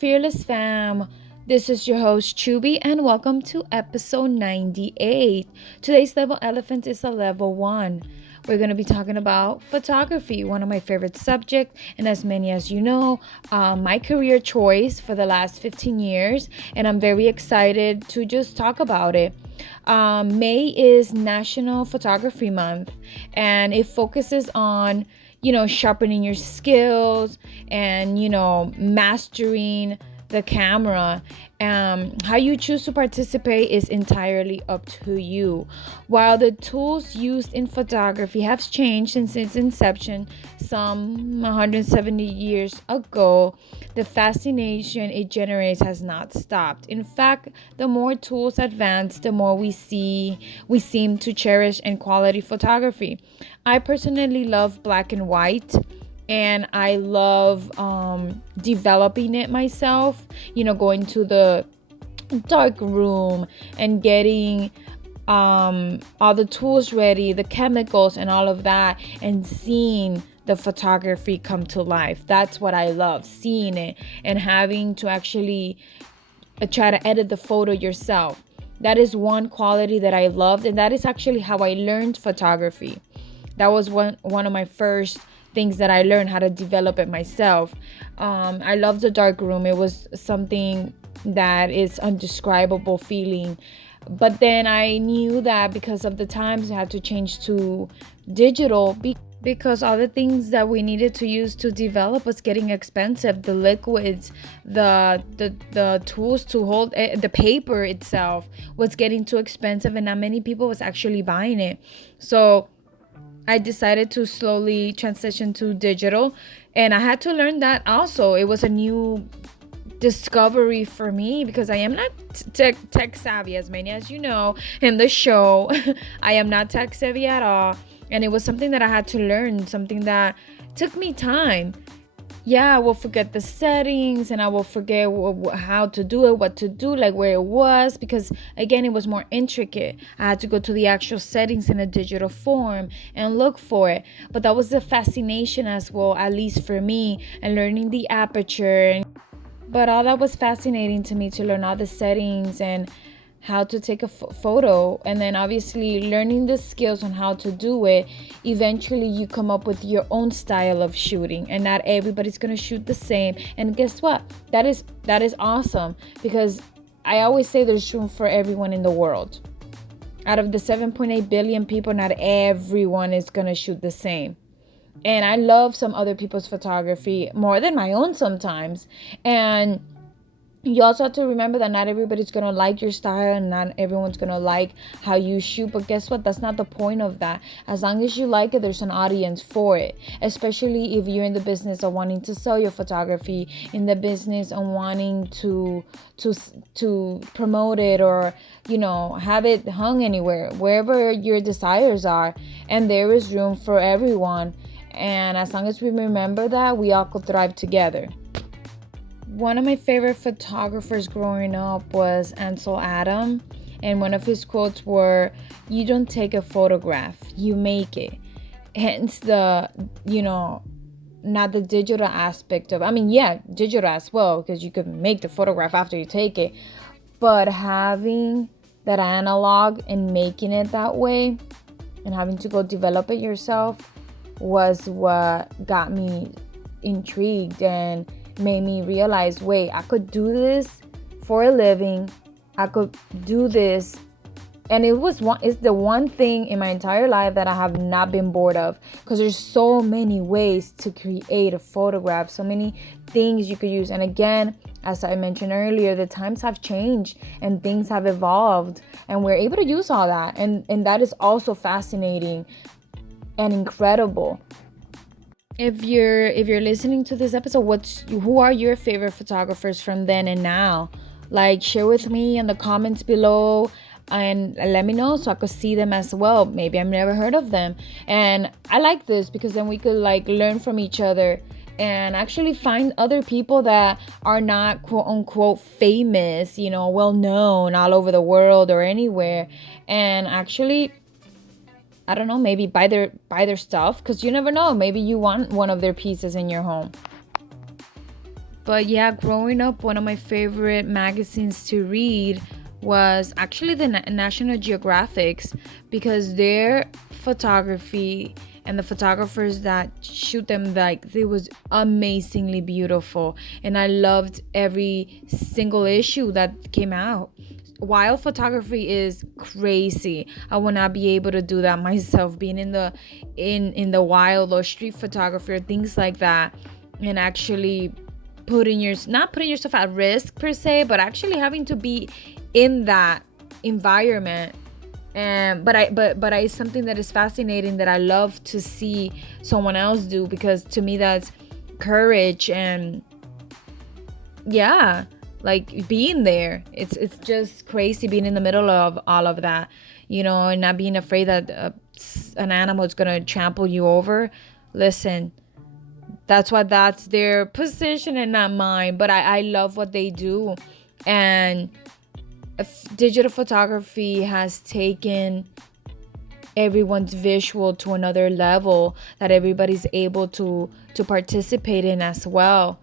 Fearless Fam. This is your host, Chubby, and welcome to episode 98. Today's level elephant is a level 1. We're going to be talking about photography, one of my favorite subjects, and as many as you know, my career choice for the last 15 years, and I'm very excited to just talk about it. May is National Photography Month, and it focuses on sharpening your skills and, mastering the camera. How you choose to participate is entirely up to you. While the tools used in photography have changed since its inception some 170 years ago, the fascination it generates has not stopped. In fact, the more tools advance, the more we seem to cherish and quality photography. I personally love black and white, and I love developing it myself, going to the dark room and getting all the tools ready, the chemicals and all of that, and seeing the photography come to life. That's what I love, seeing it and having to actually try to edit the photo yourself. That is one quality that I loved, and that is actually how I learned photography. That was one of my first things that I learned how to develop it myself. I love the dark room. It was something that is undescribable feeling. But then I knew that because of the times, I had to change to digital because all the things that we needed to use to develop was getting expensive. The liquids, the tools to hold the paper itself was getting too expensive, and not many people was actually buying it. So I decided to slowly transition to digital, and I had to learn that also. It was a new discovery for me because I am not tech savvy, as many as you know in the show. I am not tech savvy at all, and it was something that I had to learn, something that took me time. Yeah, I will forget the settings, and I will forget how to do it, what to do, like where it was, because again, it was more intricate. I had to go to the actual settings in a digital form and look for it. But that was the fascination as well, at least for me, and learning the aperture. But all that was fascinating to me, to learn all the settings and how to take a photo, and then obviously learning the skills on how to do it. Eventually you come up with your own style of shooting, and not everybody's gonna shoot the same. And guess what, that is awesome, because I always say there's room for everyone in the world. Out of the 7.8 billion people, not everyone is gonna shoot the same. And I love some other people's photography more than my own sometimes. And you also have to remember that not everybody's going to like your style, and not everyone's going to like how you shoot. But guess what? That's not the point of that. As long as you like it, there's an audience for it. Especially if you're in the business of wanting to sell your photography, in the business of wanting to promote it, or, have it hung anywhere, wherever your desires are. And there is room for everyone. And as long as we remember that, we all could thrive together. One of my favorite photographers growing up was Ansel Adam, and one of his quotes were, "You don't take a photograph, you make it." Hence the, not the digital aspect of, digital as well, because you could make the photograph after you take it, but having that analog and making it that way and having to go develop it yourself was what got me intrigued and made me realize, wait, I could do this for a living. I could do this. And it's the one thing in my entire life that I have not been bored of, because there's so many ways to create a photograph, so many things you could use. And again, as I mentioned earlier, the times have changed and things have evolved, and we're able to use all that. And that is also fascinating and incredible. If you're listening to this episode, who are your favorite photographers from then and now? Like, share with me in the comments below and let me know so I could see them as well. Maybe I've never heard of them. And I like this because then we could learn from each other and actually find other people that are not quote unquote famous, well known all over the world or anywhere, and actually, I don't know, maybe buy their stuff, because you never know, maybe you want one of their pieces in your home. But yeah, growing up, one of my favorite magazines to read was actually the National Geographics, because their photography and the photographers that shoot them, like, it was amazingly beautiful, and I loved every single issue that came out. Wild photography is crazy. I will not be able to do that myself, being in the wild, or street photography or things like that, and actually not putting yourself at risk per se, but actually having to be in that environment. And but it's something that is fascinating, that I love to see someone else do, because to me that's courage. And yeah, like, being there, it's just crazy being in the middle of all of that, and not being afraid that an animal is gonna trample you over. Listen, that's their position and not mine, but I love what they do. And digital photography has taken everyone's visual to another level that everybody's able to participate in as well.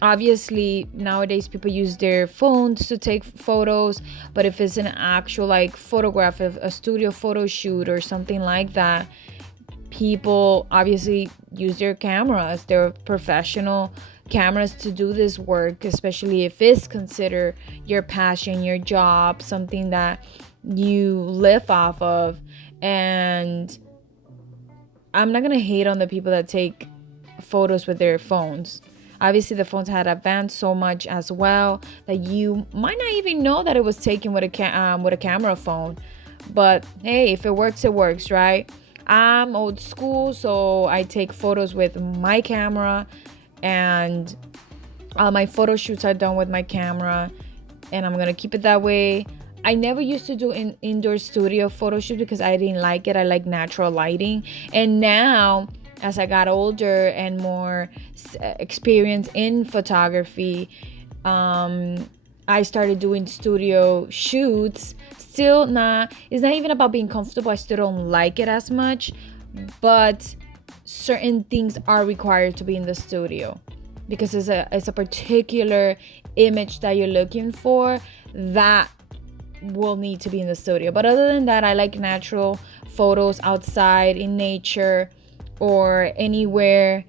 Obviously nowadays people use their phones to take photos, but if it's an actual, like, photograph of a studio photo shoot or something like that, people obviously use their cameras, their professional cameras, to do this work, especially if it's considered your passion, your job, something that you live off of. And I'm not gonna hate on the people that take photos with their phones. Obviously the phones had advanced so much as well that you might not even know that it was taken with a camera phone. But hey, if it works, it works, right? I'm old school, so I take photos with my camera, and all my photo shoots are done with my camera, and I'm gonna keep it that way. I never used to do indoor studio photo shoots because I didn't like it. I like natural lighting. And now, as I got older and more experience in photography, I started doing studio shoots. Still not, it's not even about being comfortable. I still don't like it as much, but certain things are required to be in the studio, because it's a particular image that you're looking for that will need to be in the studio. But other than that, I like natural photos outside in nature or anywhere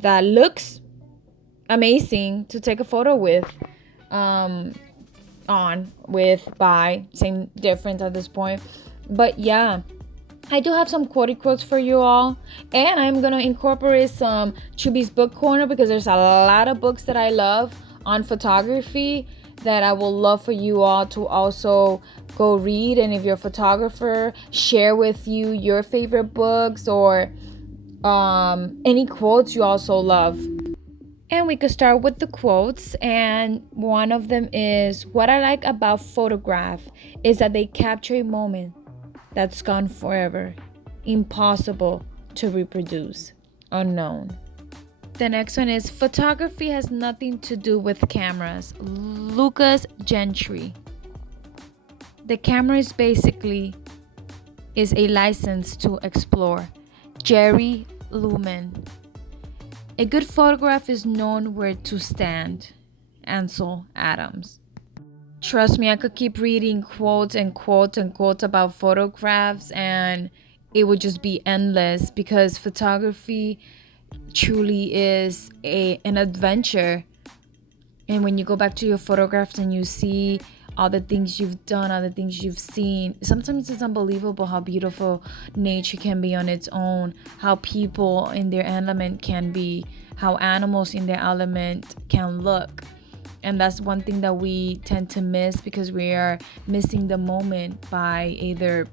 that looks amazing to take a photo with. Same difference at this point. But yeah, I do have some quotes for you all, and I'm gonna incorporate some Chubby's book corner, because there's a lot of books that I love on photography that I will love for you all to also go read. And if you're a photographer, share with you your favorite books, or any quotes you also love. And we could start with the quotes, and one of them is, what I like about photograph is that they capture a moment that's gone forever, impossible to reproduce, unknown. The next one is, photography has nothing to do with cameras, Lucas Gentry. The camera is basically a license to explore, Jerry Lumen. A good photograph is known where to stand, Ansel Adams. Trust me, I could keep reading quotes and quotes and quotes about photographs, and it would just be endless, because photography truly is an adventure. And when you go back to your photographs and you see all the things you've done, all the things you've seen, sometimes it's unbelievable how beautiful nature can be on its own, how people in their element can be, how animals in their element can look. And that's one thing that we tend to miss, because we are missing the moment by either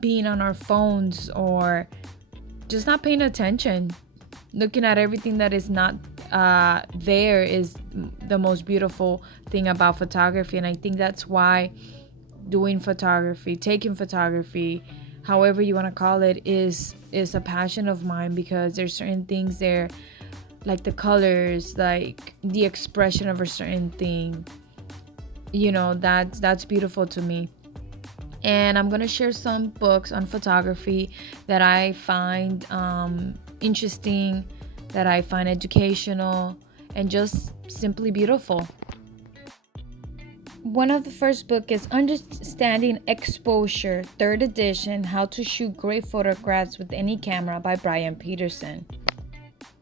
being on our phones or just not paying attention. Looking at everything that is not there is the most beautiful thing about photography. And I think that's why doing photography, taking photography, however you want to call it, is a passion of mine, because there's certain things there, like the colors, like the expression of a certain thing, that's beautiful to me. And I'm gonna share some books on photography that I find interesting, that I find educational and just simply beautiful. One of the first book is Understanding Exposure, 3rd edition, How to Shoot Great Photographs with Any Camera by Brian Peterson.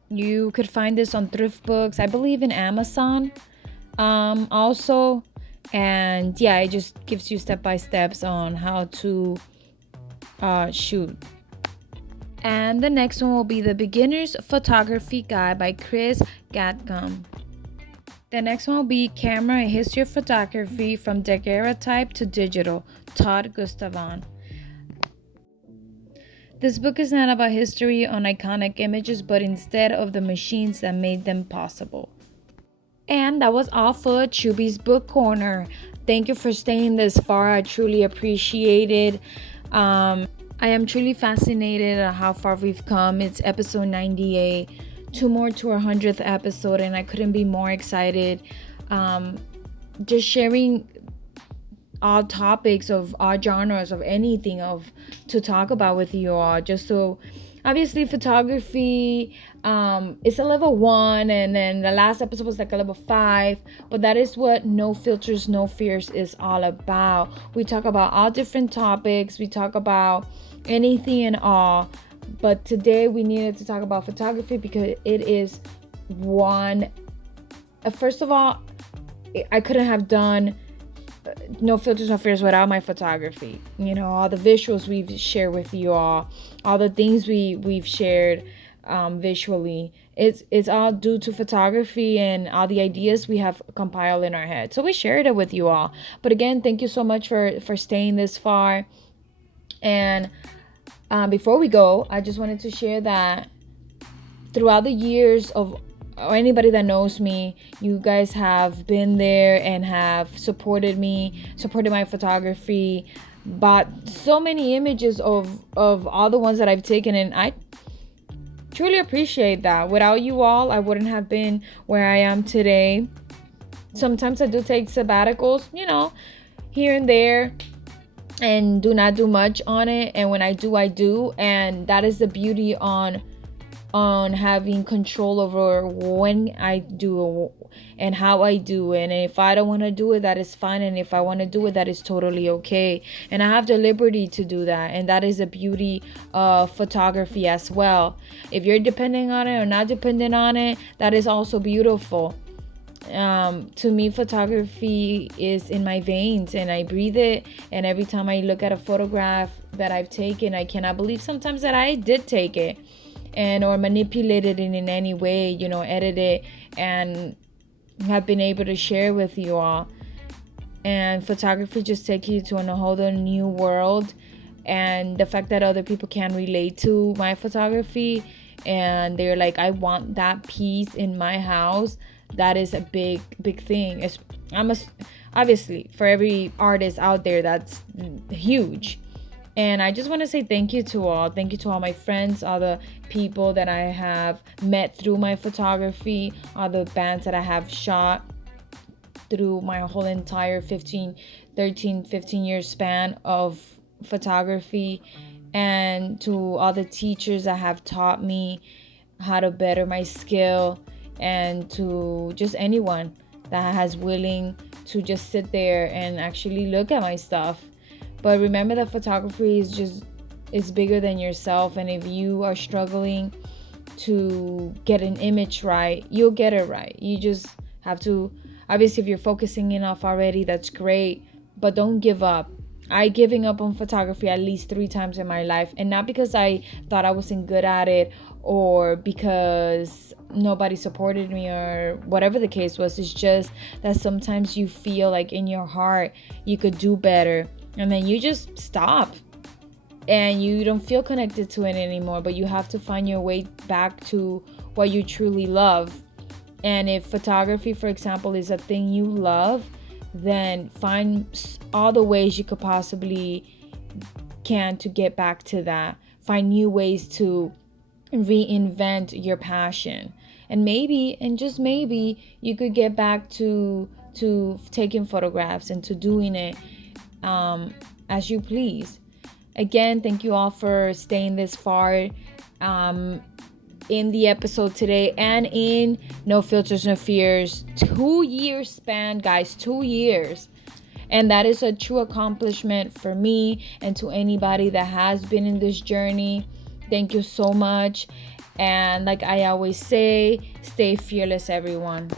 You could find this on thrift books, I believe in Amazon also. And yeah, it just gives you step-by-steps on how to shoot. And the next one will be The Beginner's Photography Guide by Chris Gatcomb. The next one will be Camera: A History of Photography from Daguerreotype to Digital, Todd Gustavon. This book is not about history on iconic images, but instead of the machines that made them possible. And that was all for Chubby's Book Corner. Thank you for staying this far. I truly appreciate it. I am truly fascinated at how far we've come. It's episode 98. 2 more to our 100th episode, and I couldn't be more excited. Just sharing all topics of all genres of anything to talk about with you all. Just so, obviously, photography is a level 1, and then the last episode was like a level 5, but that is what No Filters, No Fears is all about. We talk about all different topics. We talk about anything and all. But today we needed to talk about photography because it is one. First of all, I couldn't have done No Filters, No Fears without my photography. You know, all the visuals we've shared with you all the things we've shared visually. It's all due to photography and all the ideas we have compiled in our head. So we shared it with you all. But again, thank you so much for staying this far. And before we go, I just wanted to share that throughout the years or anybody that knows me, you guys have been there and have supported me, supported my photography, bought so many images of all the ones that I've taken, and I truly appreciate that. Without you all, I wouldn't have been where I am today. Sometimes I do take sabbaticals, here and there, and do not do much on it, and when I do, and that is the beauty on having control over when I do and how I do it. And if I don't want to do it, that is fine, and if I want to do it, that is totally okay, and I have the liberty to do that. And that is the beauty of photography as well. If you're depending on it or not dependent on it, that is also beautiful. To me, photography is in my veins, and I breathe it. And every time I look at a photograph that I've taken, I cannot believe sometimes that I did take it or manipulated it in any way, edit it, and have been able to share with you all. And photography just takes you to a whole new world. And the fact that other people can relate to my photography and they're like, I want that piece in my house, that is a big thing. Obviously, for every artist out there, that's huge. And I just want to say thank you to all. Thank you to all my friends, all the people that I have met through my photography, all the bands that I have shot through my whole entire 15 year span of photography, and to all the teachers that have taught me how to better my skill, and to just anyone that has willing to just sit there and actually look at my stuff. But remember that photography is bigger than yourself, and if you are struggling to get an image right, you'll get it right. You just have to, obviously, if you're focusing enough already, that's great, but don't give up. I giving up on photography at least 3 times in my life, and not because I thought I wasn't good at it or because nobody supported me or whatever the case was. It's just that sometimes you feel like in your heart you could do better, and then you just stop and you don't feel connected to it anymore. But you have to find your way back to what you truly love. And if photography, for example, is a thing you love, then find all the ways you could possibly can to get back to that. Find new ways to reinvent your passion, and maybe, and just maybe, you could get back to taking photographs and to doing it as you please. Again, thank you all for staying this far. in the episode today and in No Filters, No Fears 2-year span, guys. 2 years. And that is a true accomplishment for me and to anybody that has been in this journey. Thank you so much. And like I always say, stay fearless, everyone.